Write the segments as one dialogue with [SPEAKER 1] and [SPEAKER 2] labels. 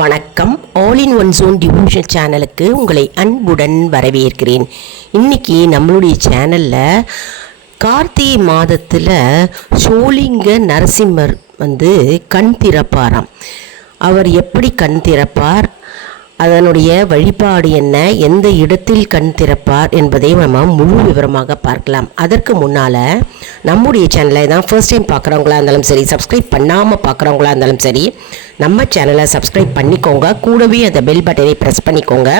[SPEAKER 1] வணக்கம். All in one zone division சேனலுக்கு உங்களை அன்புடன் வரவேற்கிறேன். இன்னைக்கு நம்மளுடைய சேனலில் கார்த்திகை மாதத்தில் சோலிங்க நரசிம்மர் வந்து கண் திறப்பாராம். அவர் எப்படி கண் திறப்பார்? அதனுடைய வழிபாடு என்ன? எந்த இடத்தில் கண் திறப்பார் என்பதை நம்ம முழு விவரமாக பார்க்கலாம். அதற்கு முன்னால் நம்முடைய சேனலை தான் ஃபர்ஸ்ட் டைம் பார்க்குறவங்களா இருந்தாலும் சரி சப்ஸ்கிரைப் பண்ணாமல் பார்க்குறவங்களா இருந்தாலும் சரி நம்ம சேனலை சப்ஸ்கிரைப் பண்ணிக்கோங்க. கூடவே அந்த பெல் பட்டனை ப்ரெஸ் பண்ணிக்கோங்க.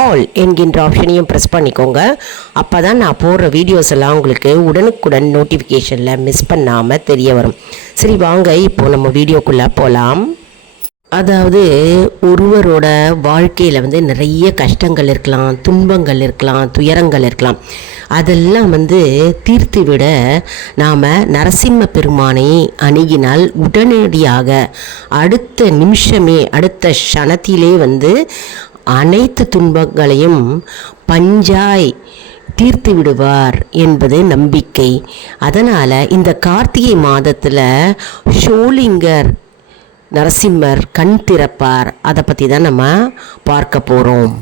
[SPEAKER 1] ஆல் என்கின்ற ஆப்ஷனையும் ப்ரெஸ் பண்ணிக்கோங்க. அப்போ தான் நான் போடுற வீடியோஸ் எல்லாம் உங்களுக்கு உடனுக்குடன் நோட்டிஃபிகேஷனில் மிஸ் பண்ணாமல் தெரிய வரும். சரி வாங்க இப்போது நம்ம வீடியோக்குள்ளே போகலாம் அதாவது ஒருவரோட வாழ்க்கையில் வந்து நிறைய கஷ்டங்கள் இருக்கலாம் துன்பங்கள் இருக்கலாம் துயரங்கள் இருக்கலாம். அதெல்லாம் வந்து தீர்த்து விட நாம் நரசிம்ம பெருமானை அணுகினால் உடனடியாக அடுத்த நிமிஷமே அடுத்த க்ஷணத்திலே வந்து அனைத்து துன்பங்களையும் பஞ்சாய் தீர்த்து விடுவார் என்பது நம்பிக்கை. அதனால் இந்த கார்த்திகை மாதத்தில் ஷோலிங்கர் நரசிம்மர் கண் திறப்பார். அதை பற்றி தான் நம்ம பார்க்க போகிறோம்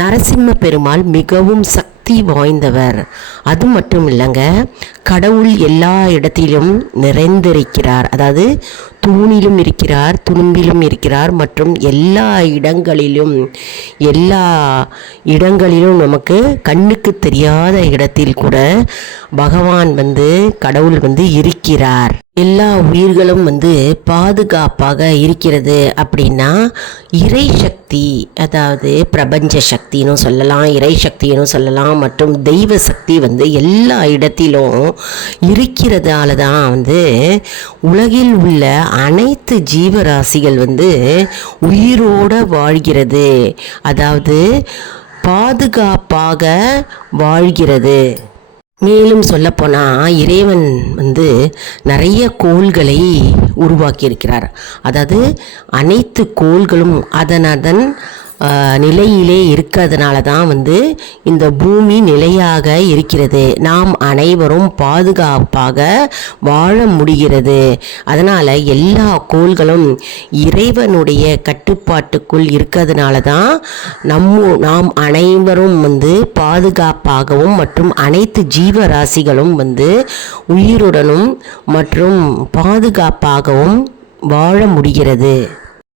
[SPEAKER 1] நரசிம்ம பெருமாள் மிகவும் சக்தி வாய்ந்தவர். அது மட்டும் இல்லைங்க கடவுள் எல்லா இடத்திலும் நிறைந்திருக்கிறார். அதாவது தூணிலும் இருக்கிறார் துணும்பிலும் இருக்கிறார் மற்றும் எல்லா இடங்களிலும் எல்லா இடங்களிலும் நமக்கு கண்ணுக்கு தெரியாத இடத்தில் கூட பகவான் வந்து கடவுள் வந்து இருக்கிறார். எல்லா உயிர்களும் வந்து பாதுகாப்பாக இருக்கிறது அப்படின்னா இறை சக்தி அதாவது பிரபஞ்ச சக்தின்னு சொல்லலாம் இறை சக்தின்னு சொல்லலாம் மற்றும் தெய்வ சக்தி வந்து எல்லா இடத்திலும் இருக்கிறதால தான் வந்து உலகில் உள்ள அனைத்து ஜீவராசிகள் வந்து உயிரோட வாழ்கிறது. அதாவது பாதுகாப்பாக வாழ்கிறது. மேலும் சொல்லப்போனால் இறைவன் வந்து நிறைய கோள்களை உருவாக்கியிருக்கிறார். அதாவது அனைத்து கோள்களும் அதன் அதன் நிலையிலே இருக்கிறதுனால தான் வந்து இந்த பூமி நிலையாக இருக்கிறது. நாம் அனைவரும் பாதுகாப்பாக வாழ முடிகிறது. அதனால் எல்லா கோள்களும் இறைவனுடைய கட்டுப்பாட்டுக்குள் இருக்கிறதுனால தான் நம்ம நாம் அனைவரும் வந்து பாதுகாப்பாகவும் மற்றும் அனைத்து ஜீவராசிகளும் வந்து உயிருடனும் மற்றும் பாதுகாப்பாகவும் வாழ முடிகிறது.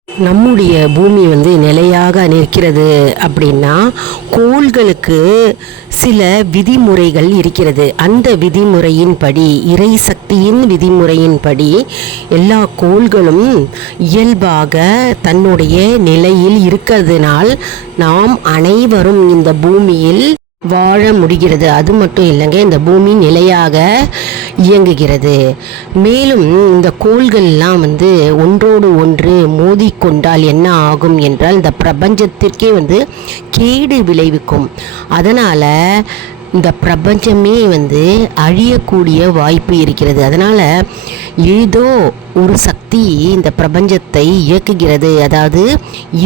[SPEAKER 1] நம்முடைய பூமி வந்து நிலையாக நிற்கிறது அப்படின்னா கோள்களுக்கு சில விதிமுறைகள் இருக்கிறது. அந்த விதிமுறையின்படி இறை சக்தியின் விதிமுறையின்படி எல்லா கோள்களும் இயல்பாக தன்னுடைய நிலையில் இருக்கிறதுனால் நாம் அனைவரும் இந்த பூமியில் வாழ முடிகிறது. அது மட்டும் இல்லைங்க இந்த பூமி நிலையாக இயங்குகிறது. மேலும் இந்த கோள்கள்லாம் வந்து ஒன்றோடு ஒன்று மோதிக்கொண்டால் என்ன ஆகும் என்றால் இந்த பிரபஞ்சத்திற்கே வந்து கேடு விளைவிக்கும். அதனால் இந்த பிரபஞ்சமே வந்து அழியக்கூடிய வாய்ப்பு இருக்கிறது. அதனால் ஏதோ ஒரு சக்தி இந்த பிரபஞ்சத்தை இயக்குகிறது. அதாவது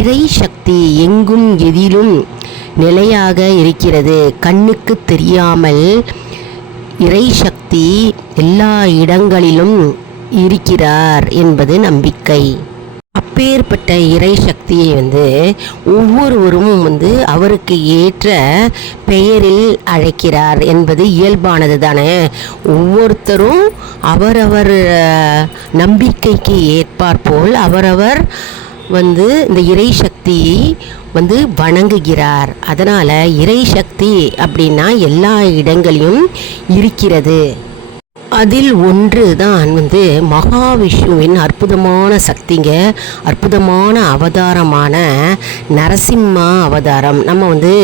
[SPEAKER 1] இறை சக்தி எங்கும் எதிலும் நிலையாக இருக்கிறது. கண்ணுக்கு தெரியாமல் இறை சக்தி எல்லா இடங்களிலும் இருக்கிறார் என்பது நம்பிக்கை. அப்பேற்பட்ட இறை சக்தியை வந்து ஒவ்வொருவரும் வந்து அவருக்கு ஏற்ற பெயரில் அழைக்கிறார் என்பது இயல்பானது தானே. ஒவ்வொருத்தரும் அவரவர் நம்பிக்கைக்கு ஏற்பாற்போல் அவரவர் வந்து இந்த இறை சக்தியை வந்து வணங்குகிறார். அதனால் இறை சக்தி அப்படின்னா எல்லா இடங்களிலும் இருக்கிறது. அதில் ஒன்று தான் வந்து மகாவிஷ்ணுவின் அற்புதமான சக்திங்க அற்புதமான அவதாரமான நரசிம்ம அவதாரம். நம்ம வந்து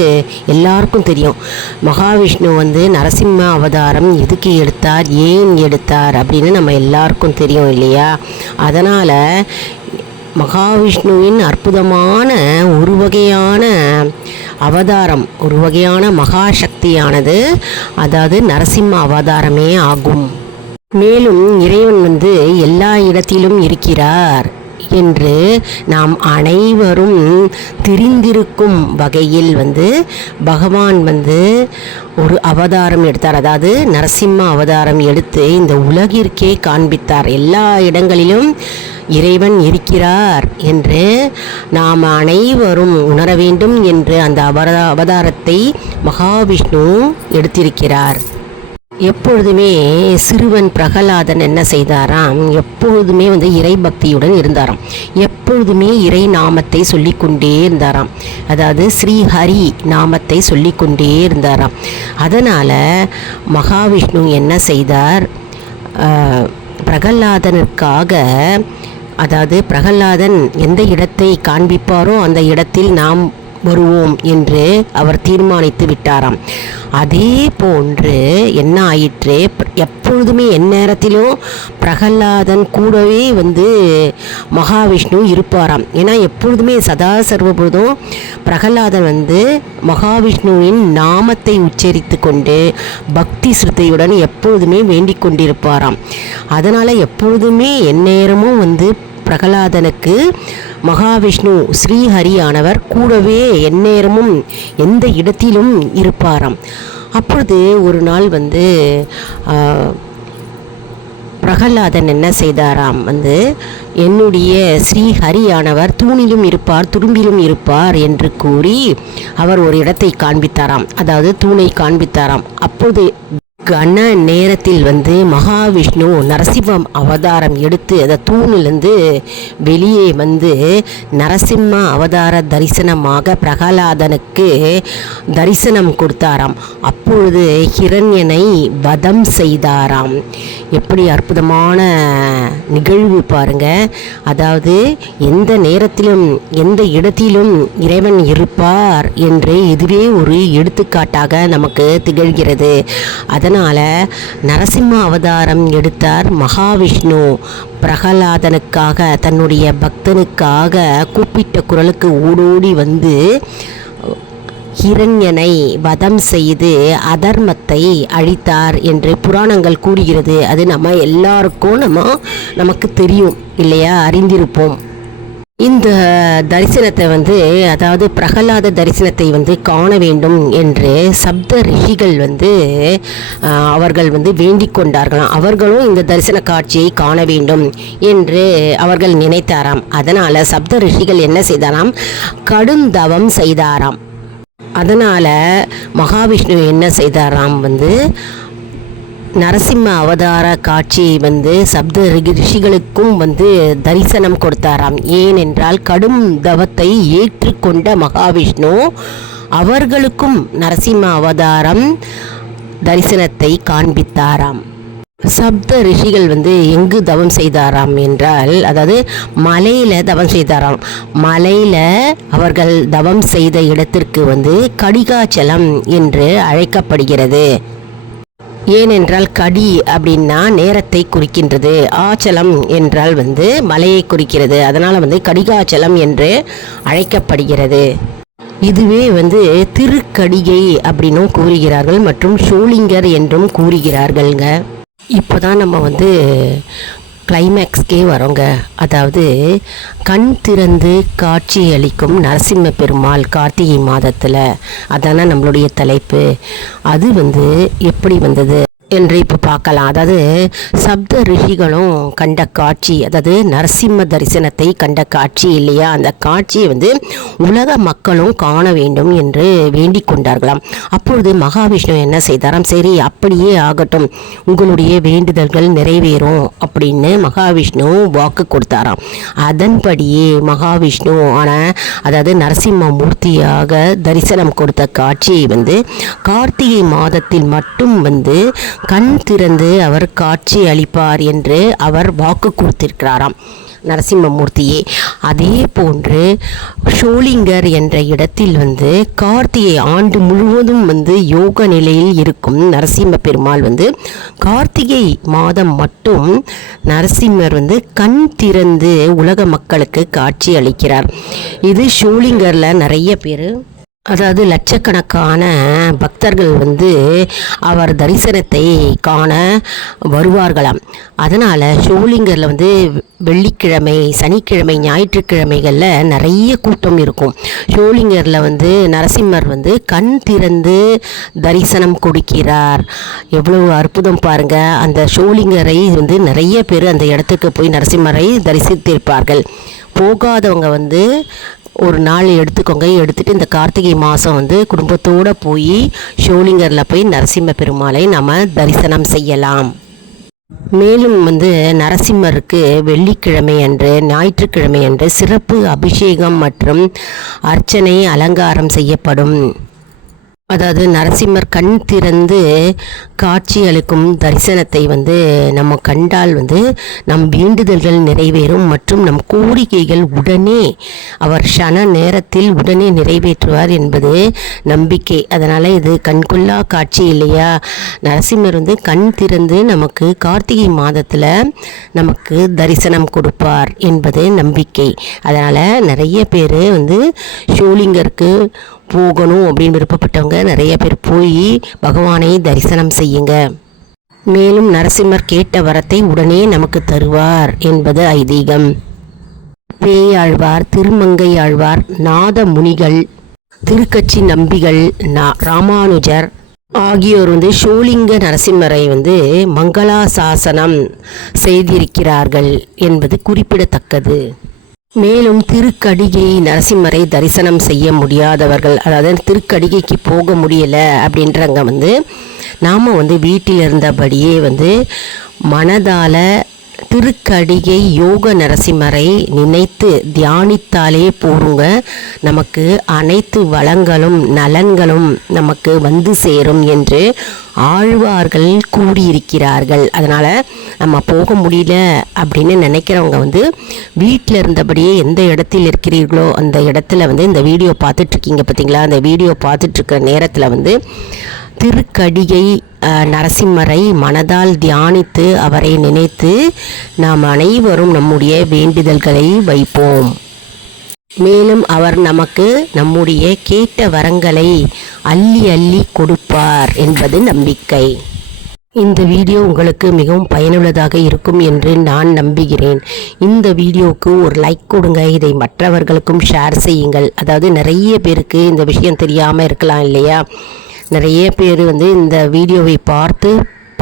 [SPEAKER 1] எல்லாருக்கும் தெரியும். மகாவிஷ்ணு வந்து நரசிம்ம அவதாரம் எதுக்கு எடுத்தார் ஏன் எடுத்தார் அப்படின்னு நம்ம எல்லாருக்கும் தெரியும் இல்லையா? அதனால் மகாவிஷ்ணுவின் அற்புதமான ஒரு வகையான அவதாரம். ஒரு வகையான மகாசக்தியானது. அதாவது நரசிம்ம அவதாரமே ஆகும். மேலும் இறைவன் வந்து எல்லா இடத்திலும் இருக்கிறார். என்று நாம் அனைவரும் தெரிந்திருக்கும் வகையில் வந்து பகவான் வந்து ஒரு அவதாரம் எடுத்தார். அதாவது நரசிம்ம அவதாரம் எடுத்து இந்த உலகிற்கே காண்பித்தார். எல்லா இடங்களிலும் இறைவன் இருக்கிறார் என்று நாம் அனைவரும் உணர வேண்டும் என்று அந்த அவர அவதாரத்தை மகாவிஷ்ணு எடுத்திருக்கிறார். எப்பொழுதுமே சிறுவன் பிரகலாதன் என்ன செய்தாராம்? எப்பொழுதுமே வந்து இறை பக்தியுடன் இருந்தாராம். எப்பொழுதுமே இறை நாமத்தை சொல்லிக்கொண்டே இருந்தாராம். அதாவது ஸ்ரீஹரி நாமத்தை சொல்லிக்கொண்டே இருந்தாராம். அதனால் மகாவிஷ்ணு என்ன செய்தார்? பிரகல்லாதனுக்காக பிரகலாதனுக்காக அதாவது பிரகலாதன் எந்த இடத்தை காண்பிப்பாரோ அந்த இடத்தில் நாம் வருவோம் என்று அவர் தீர்மானித்து விட்டாராம். அதே போன்று என்ன ஆயிற்று? எப்பொழுதுமே எந்நேரத்திலும் பிரகலாதன் கூடவே வந்து மகாவிஷ்ணு இருப்பாராம். ஏன்னா எப்பொழுதுமே சதா சர்வபொழுதும் பிரகலாதன் வந்து மகாவிஷ்ணுவின் நாமத்தை உச்சரித்து கொண்டு பக்தி சிரத்தையுடன் எப்பொழுதுமே வேண்டிக் கொண்டிருப்பாராம். அதனால் எப்பொழுதுமே எந்நேரமும் வந்து பிரகலாதனுக்கு மகாவிஷ்ணு ஸ்ரீஹரியானவர் கூடவே எந்நேரமும் எந்த இடத்திலும் இருப்பாராம். அப்பொழுது ஒரு நாள் வந்து பிரகலாதன் என்ன செய்தாராம் வந்து என்னுடைய ஸ்ரீஹரியானவர் தூணிலும் இருப்பார் துரும்பிலும் இருப்பார் என்று கூறி அவர் ஒரு இடத்தை காண்பித்தாராம். அதாவது தூணை காண்பித்தாராம். அப்போது கன நேரத்தில் வந்து மகாவிஷ்ணு நரசிம்மம் அவதாரம் எடுத்து அந்த தூணிலிருந்து வெளியே வந்து நரசிம்ம அவதார தரிசனமாக பிரகலாதனுக்கு தரிசனம் கொடுத்தாராம். அப்பொழுது ஹிரண்யனை வதம் செய்தாராம். எப்படி அற்புதமான நிகழ்வு பாருங்க. அதாவது எந்த நேரத்திலும் எந்த இடத்திலும் இறைவன் இருப்பார் என்று இதுவே ஒரு எடுத்துக்காட்டாக நமக்கு திகழ்கிறது. அதனால் நரசிம்ம அவதாரம் எடுத்தார் மகாவிஷ்ணு. பிரகலாதனுக்காக தன்னுடைய பக்தனுக்காக கூப்பிட்ட குரலுக்கு ஓடோடி வந்து ஹிரண்யனை வதம் செய்து அதர்மத்தை அழித்தார் என்று புராணங்கள் கூறுகிறது. அது நம்ம எல்லாருக்கும் நம்ம நமக்கு தெரியும் இல்லையா? அறிந்திருப்போம். இந்த தரிசனத்தை வந்து அதாவது பிரகலாத தரிசனத்தை வந்து காண வேண்டும் என்று சப்த ரிஷிகள் வந்து அவர்கள் வந்து வேண்டிக் கொண்டார்களாம். அவர்களும் இந்த தரிசன காட்சியை காண வேண்டும் என்று அவர்கள் நினைத்தாராம். அதனால் சப்த ரிஷிகள் என்ன செய்தாராம்? கடுந்தவம் செய்தாராம். அதனால் மகாவிஷ்ணு என்ன செய்தாராம் வந்து நரசிம்ம அவதார காட்சியை வந்து சப்த ரிஷிகளுக்கும் வந்து தரிசனம் கொடுத்தாராம். ஏனென்றால் கடும் தவத்தை ஏற்றுக்கொண்ட மகாவிஷ்ணு அவர்களுக்கும் நரசிம்ம அவதாரம் தரிசனத்தை காண்பித்தாராம். சப்த ரிஷிகள் வந்து எங்கு தவம் செய்தாராம் என்றால் அதாவது மலையில் தவம் செய்தாராம். மலையில் அவர்கள் தவம் செய்த இடத்திற்கு வந்து கடிகாச்சலம் என்று அழைக்கப்படுகிறது. ஏனென்றால் கடி அப்படின்னா நேரத்தை குறிக்கின்றது. ஆச்சலம் என்றால் வந்து மலையை குறிக்கிறது. அதனால் வந்து கடிகாச்சலம் என்று அழைக்கப்படுகிறது. இதுவே வந்து திருக்கடிகை அப்படின்னும் கூறுகிறார்கள் மற்றும் ஷோலிங்கர் என்றும் கூறுகிறார்கள்ங்க. இப்போ தான் நம்ம வந்து கிளைமேக்ஸ்க்கே வரோங்க. அதாவது கண் திறந்து காட்சி அளிக்கும் நரசிம்ம பெருமாள் கார்த்திகை மாதத்தில். அதானே நம்மளுடைய தலைப்பு. அது வந்து எப்படி வந்தது? என்று இப்போ பார்க்கலாம். அதாவது சப்த ரிஷிகளும் கண்ட காட்சி அதாவது நரசிம்ம தரிசனத்தை கண்ட காட்சி இல்லையா? அந்த காட்சியை வந்து உலக மக்களும் காண வேண்டும் என்று வேண்டிக் கொண்டார்களாம். அப்பொழுது மகாவிஷ்ணு என்ன செய்தாராம்? சரி அப்படியே ஆகட்டும். உங்களுடைய வேண்டுதல்கள் நிறைவேறும் அப்படின்னு மகாவிஷ்ணு வாக்கு கொடுத்தாராம். அதன்படியே மகாவிஷ்ணு ஆன அதாவது நரசிம்ம மூர்த்தியாக தரிசனம் கொடுத்த காட்சியை வந்து கார்த்திகை மாதத்தில் மட்டும் வந்து கண் திறந்து அவர் காட்சி அளிப்பார் என்று அவர் வாக்கு கொடுத்திருக்கிறாராம். நரசிம்மமூர்த்தியே அதே போன்று ஷோலிங்கர் என்ற இடத்தில் வந்து கார்த்திகை ஆண்டு முழுவதும் வந்து யோக நிலையில் இருக்கும் நரசிம்ம பெருமாள் வந்து கார்த்திகை மாதம் மட்டும் நரசிம்மர் வந்து கண் திறந்து உலக மக்களுக்கு காட்சி அளிக்கிறார். இது ஷோலிங்கரில் நிறைய பேர் அதாவது லட்சக்கணக்கான பக்தர்கள் வந்து அவர் தரிசனத்தை காண வருவார்களாம். அதனால் ஷோலிங்கரில் வந்து வெள்ளிக்கிழமை சனிக்கிழமை ஞாயிற்றுக்கிழமைகளில் நிறைய கூட்டம் இருக்கும். ஷோலிங்கரில் வந்து நரசிம்மர் வந்து கண் திறந்து தரிசனம் கொடுக்கிறார். எவ்வளவு அற்புதம் பாருங்கள் அந்த ஷோலிங்கரை வந்து நிறைய பேர் அந்த இடத்துக்கு போய் நரசிம்மரை தரிசித்திருப்பார்கள். போகாதவங்க வந்து ஒரு நாள் எடுத்துக்கோங்க. எடுத்துகிட்டு இந்த கார்த்திகை மாதம் வந்து குடும்பத்தோடு போய் ஷோலிங்கரில் போய் நரசிம்ம பெருமாளை நம்ம தரிசனம் செய்யலாம். மேலும் வந்து நரசிம்மருக்கு வெள்ளிக்கிழமை அன்று ஞாயிற்றுக்கிழமை அன்று சிறப்பு அபிஷேகம் மற்றும் அர்ச்சனை அலங்காரம் செய்யப்படும். அதாவது நரசிம்மர் கண் திறந்து காட்சி அளிக்கும் தரிசனத்தை வந்து நம்ம கண்டால் வந்து நம் வேண்டுதல்கள் நிறைவேறும் மற்றும் நம் கோரிக்கைகள் உடனே அவர் ஷன நேரத்தில் உடனே நிறைவேற்றுவார் என்பது நம்பிக்கை. அதனால் இது கண்கொள்ளா காட்சி இல்லையா? நரசிம்மர் வந்து கண் திறந்து நமக்கு கார்த்திகை மாதத்தில் நமக்கு தரிசனம் கொடுப்பார் என்பது நம்பிக்கை. அதனால் நிறைய பேர் வந்து ஷோலிங்கருக்கு போகணும் அப்படின்னு விருப்பப்பட்டவங்க நிறைய பேர் போய் பகவானை தரிசனம் செய்யுங்க. மேலும் நரசிம்மர் கேட்ட வரத்தை உடனே நமக்கு தருவார் என்பது ஐதீகம். பேயாழ்வார் திருமங்கை ஆழ்வார் நாத முனிகள் திருக்கட்சி நம்பிகள் ராமானுஜர் ஆகியோர் வந்து ஷோலிங்க நரசிம்மரை வந்து மங்களா சாசனம் செய்திருக்கிறார்கள் என்பது குறிப்பிடத்தக்கது. மேலும் திருக்கடிகை நரசிம்மரை தரிசனம் செய்ய முடியாதவர்கள் அதாவது திருக்கடிகைக்கு போக முடியலை அப்படின்றவங்க வந்து நாம் வந்து வீட்டில் இருந்தபடியே வந்து மனதால் திருக்கடிகை யோக நரசிம்மரை நினைத்து தியானித்தாலே போருங்க நமக்கு அனைத்து வளங்களும் நலன்களும் நமக்கு வந்து சேரும் என்று ஆழ்வார்கள் கூடியிருக்கிறார்கள் அதனால் நம்ம போக முடியல அப்படின்னு நினைக்கிறவங்க வந்து வீட்டில் இருந்தபடியே எந்த இடத்தில் இருக்கிறீர்களோ அந்த இடத்துல வந்து இந்த வீடியோ பார்த்துட்ருக்கீங்க பார்த்தீங்களா அந்த வீடியோ பார்த்துட்ருக்க நேரத்தில் வந்து திருக்கடிகை நரசிம்மரை மனதால் தியானித்து அவரை நினைத்து நாம் அனைவரும் நம்முடைய வேண்டுதல்களை வைப்போம். மேலும் அவர் நமக்கு நம்முடைய கேட்ட வரங்களை அள்ளி அள்ளி கொடுப்பார் என்பது நம்பிக்கை. இந்த வீடியோ உங்களுக்கு மிகவும் பயனுள்ளதாக இருக்கும் என்று நான் நம்புகிறேன். இந்த வீடியோவுக்கு ஒரு லைக் கொடுங்க. இதை மற்றவர்களுக்கும் ஷேர் செய்யுங்கள். அதாவது நிறைய பேருக்கு இந்த விஷயம் தெரியாமல் இருக்கலாம் இல்லையா? நிறைய பேர் வந்து இந்த வீடியோவை பார்த்து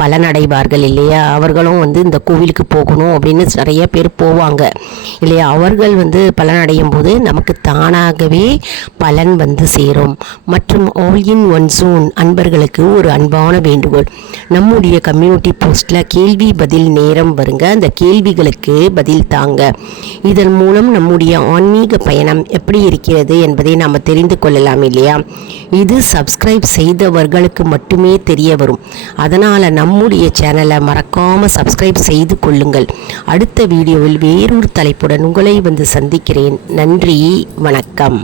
[SPEAKER 1] பலனடைவார்கள் இல்லையா? அவர்களும் வந்து இந்த கோவிலுக்கு போகணும் அப்படின்னு நிறைய பேர் போவாங்க. இல்லையா? அவர்கள் வந்து பலனடையும் போது நமக்கு தானாகவே பலன் வந்து சேரும். மற்றும் ஆல் இன் ஒன் சூன் அன்பர்களுக்கு ஒரு அன்பான வேண்டுகோள். நம்முடைய கம்யூனிட்டி போஸ்ட்டில் கேள்வி பதில் நேரம் வருங்க. அந்த கேள்விகளுக்கு பதில் தாங்க. இதன் மூலம் நம்முடைய ஆன்மீக பயணம் எப்படி இருக்கிறது என்பதை நாம் தெரிந்து கொள்ளலாம் இல்லையா? இது சப்ஸ்கிரைப் செய்தவர்களுக்கு மட்டுமே தெரிய வரும். அதனால் நம் நம்முடைய சேனலை மறக்காமல் சப்ஸ்கிரைப் செய்து கொள்ளுங்கள். அடுத்த வீடியோவில் வேறொரு தலைப்புடன் உங்களை வந்து சந்திக்கிறேன். நன்றி வணக்கம்.